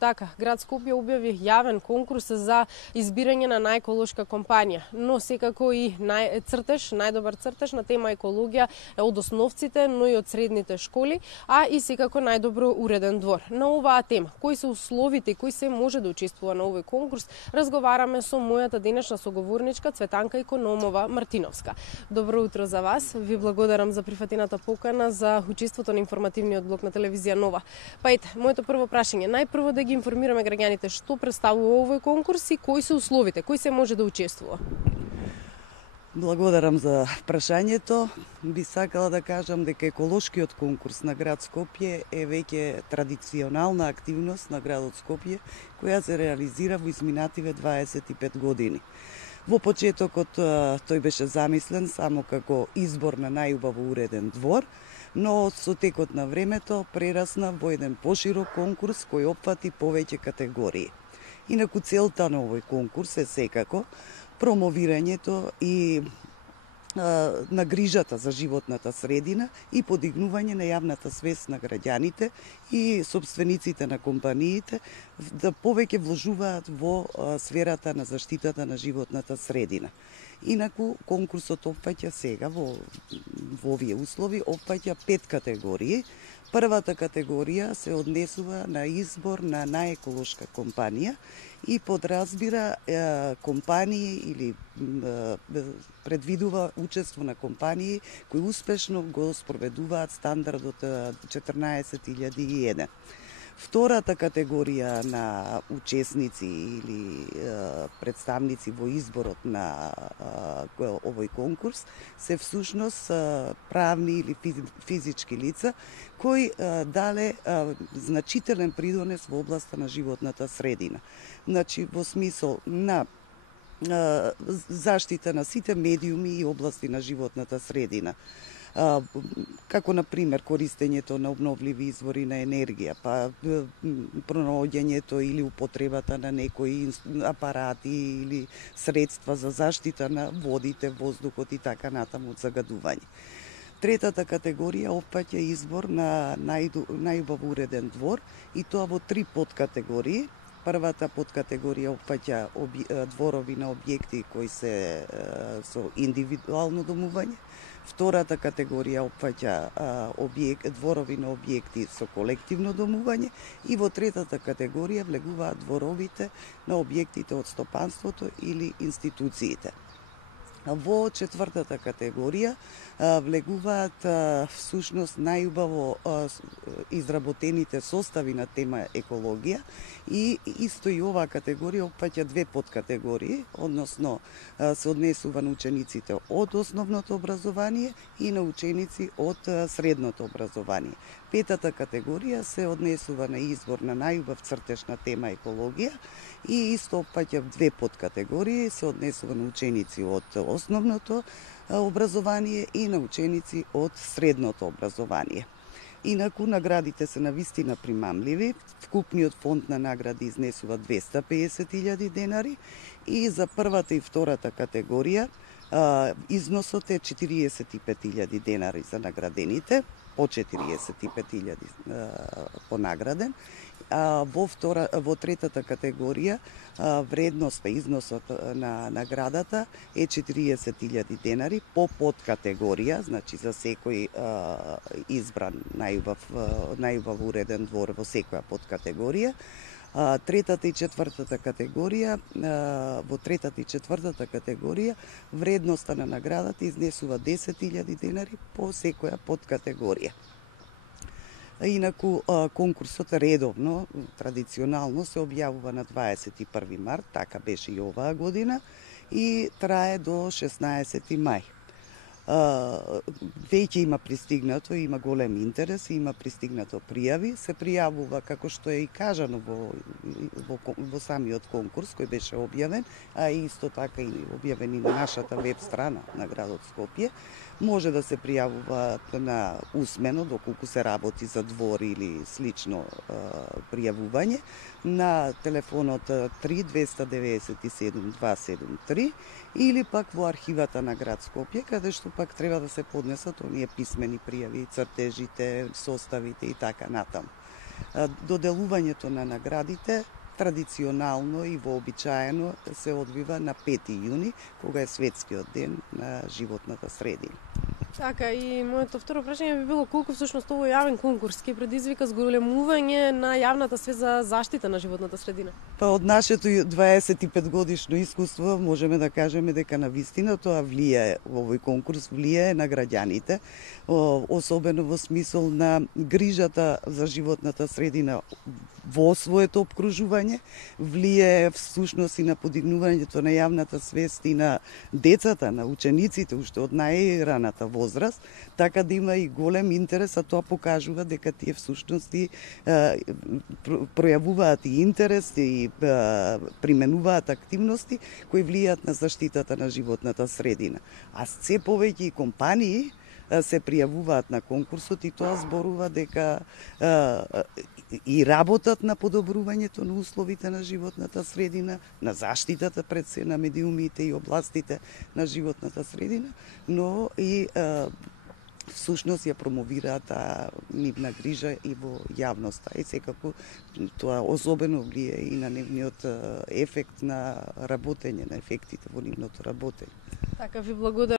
Така, град Скопје објави јавен конкурс за избирање на најеколошка компанија, но секако и најдобар цртеж на тема екологија од основците, но и од средните школи, а и секако најдобро уреден двор. На оваа тема, кои се условите и кои се може да учествува на овој конкурс, разговараме со мојата денешна соговорничка Цветанка Икономова Мартиновска. Добро утро за вас. Ви благодарам за прифатената покана за учеството на информативниот блок на телевизија Нова. Па ете, моето прво прашање, најпрво да ги информираме граѓаните што представува овој конкурс и кои се условите, кои се може да учествува. Благодарам за прашањето. Би сакала да кажам дека еколошкиот конкурс на град Скопје е веќе традиционална активност на градот Скопје, која се реализира во изминативе 25 години. Во почетокот тој беше замислен само како избор на најубаво уреден двор, но со текот на времето прерасна во еден поширок конкурс кој опфати повеќе категории. Инаку целта на овој конкурс е секако промовирањето и на грижата за животната средина и подигнување на јавната свест на граѓаните и собствениците на компаниите да повеќе вложуваат во сферата на заштитата на животната средина. Инаку конкурсот опфаќа сега во овие услови опфаќа 5 категории. Првата категорија се однесува на избор на најеколошка компанија и подразбира компании или предвидува учество на компании кои успешно го спроведуваат стандардот 14001. Втората категорија на учесници или представници во изборот на овој конкурс се всушност правни или физички лица кои дале значителен придонес во областа на животната средина. Значи, во смисол на заштита на сите медиуми и области на животната средина, како на пример користењето на обновливи извори на енергија, па пронаоѓањето или употребата на некои апарати или средства за заштита на водите, воздухот и така натаму од загадување. Третата категорија опфаќа избор на најубав уреден двор и тоа во 3 подкатегории. Првата подкатегорија опфаќа дворови на објекти кои се со индивидуално домување. Втората категорија опфаќа дворови на објекти со колективно домување и во третата категорија влегуваат дворовите на објектите од стопанството или институциите. Во четвртата категорија влегуваат всушност најубаво изработените состави на тема екологија и исто и оваа категорија опфаќа 2 подкатегории, односно се однесува на учениците од основното образование и на ученици од средното образование. Петата категорија се однесува на избор на најубав цртеж на тема екологија и исто опфаќа 2 подкатегории, се однесува на ученици од основното образование и на ученици од средното образование. Инаку наградите се навистина примамливи. Вкупниот фонд на награди изнесува 250.000 денари и за првата и втората категорија износот е 45.000 денари за наградените, по 45.000 по награден. Во третата категорија вредноста, износот на наградата е 40.000 денари по подкатегорија, значи за секој избран најубав уреден двор во секоја подкатегорија. Третата и четвртата категорија, во третата и четвртата категорија вредноста на наградата изнесува 10.000 денари по секоја подкатегорија. Инаку конкурсот редовно, традиционално се објавува на 21 март, така беше и оваа година, и трае до 16 мај. Веќе има пристигнато, има голем интерес, има пристигнато пријави, се пријавува како што е и кажано во самиот конкурс кој беше објавен, а исто така и објавен и на нашата веб страна на градот Скопје. Може да се пријавува на усмено, доколку се работи за двор или слично пријавување, на телефонот 3 297 273 или пак во архивата на град Скопје, каде што пак треба да се поднесат оние писмени пријави, цртежите, составите и така натаму. Доделувањето на наградите традиционално и вообичаено се одвива на 5 јуни, кога е светскиот ден на животната средина. Така, и моето второ прашање би било колку всушност овој јавен конкурс ќе предизвика зголемување на јавната свест за заштита на животната средина? Па од нашето 25 годишно искуство можеме да кажеме дека на вистина тоа влијае, овој конкурс влијае на граѓаните, особено во смисол на грижата за животната средина во своето обкружување, влијае всушност и на подигнувањето на јавната свест и на децата, на учениците, уште од најраната возраст, така да има и голем интерес, а тоа покажува дека тие всушност и пројавуваат и интерес и применуваат активности кои влијаат на заштитата на животната средина. А се повеќе и компании се пријавуваат на конкурсот и тоа зборува дека и работат на подобрувањето на условите на животната средина, на заштитата пред се на медиумите и областите на животната средина, но и всушност ја промовираат нивна грижа и во јавноста. И секако тоа особено влие и на нивниот ефект на работење, на ефектите во нивното работење. Така, ви благодарам.